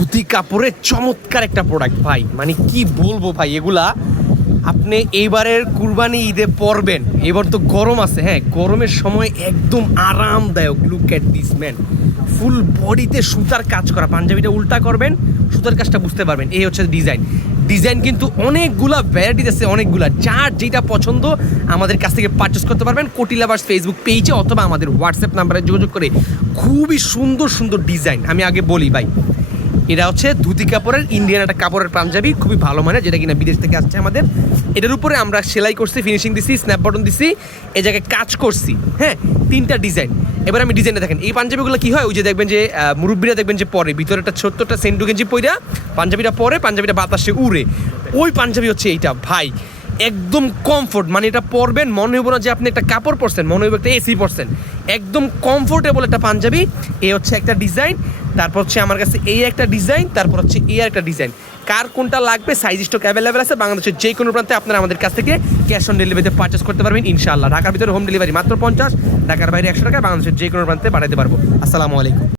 ধুতি কাপড়ের চমৎকার একটা প্রোডাক্ট ভাই, মানে কি বলবো ভাই, এগুলা আপনি এইবারের কুরবানি ঈদে পরবেন। এবার তো গরম আছে, হ্যাঁ গরমের সময় একদম আরামদায়ক। লুক অ্যাট দিস ম্যান, ফুল বডিতে সুতার কাজ করা। পাঞ্জাবিটা উল্টা করবেন, সুতার কাজটা বুঝতে পারবেন। এই হচ্ছে ডিজাইন কিন্তু অনেকগুলা ভ্যারাইটিস আছে, অনেকগুলা। যার যেটা পছন্দ আমাদের কাছ থেকে পারচেস করতে পারবেন কোটি লাভার্স ফেসবুক পেজে অথবা আমাদের হোয়াটসঅ্যাপ নাম্বারে যোগাযোগ করে। খুবই সুন্দর সুন্দর ডিজাইন। আমি আগে বলি ভাই, এটা হচ্ছে ধুতি কাপড়ের ইন্ডিয়ান একটা কাপড়ের পাঞ্জাবি, খুবই ভালো মানের, যেটা কিনা বিদেশ থেকে আসছে আমাদের। এটার উপরে আমরা সেলাই করছি, ফিনিশিং দিছি, স্ন্যাপ বাটন দিছি, এই জায়গায় কাজ করছি, হ্যাঁ 3টা ডিজাইন। এবার আমি ডিজাইনটা দেখেন। এই পাঞ্জাবিগুলো কি হয়, ওই যে দেখবেন যে মুরব্বীরা দেখবেন যে পরে ভিতরে একটা ছোট্ট একটা সেন্টু গেঞ্জি পইরা পাঞ্জাবিটা পরে, পাঞ্জাবিটা বাতাসে উড়ে, ওই পাঞ্জাবি হচ্ছে এইটা ভাই। একদম কমফোর্ট, মানে এটা পরবেন মনে হইব না যে আপনি একটা কাপড় পরছেন, মনে হইব একটা এসি পরছেন। একদম কমফোর্টেবল একটা পাঞ্জাবি। এই হচ্ছে একটা ডিজাইন, তারপর হচ্ছে আমার কাছে এই একটা ডিজাইন, তারপর হচ্ছে এই একটা ডিজাইন। কার কোনটা লাগবে, সাইজ স্টক অ্যাভেলেবেল আছে বাংলাদেশের যে কোনো প্রান্তে। আপনারা আমাদের কাছ থেকে ক্যাশ অন ডেলিভারিতে পারচেস করতে পারবেন ইনশাআল্লাহ। ঢাকার ভিতরে হোম ডেলিভারি মাত্র 50, ঢাকার বাইরে 100 টাকা, বাংলাদেশের যে কোনো প্রান্তে পাঠাতে পারবো। আসসালামু আলাইকুম।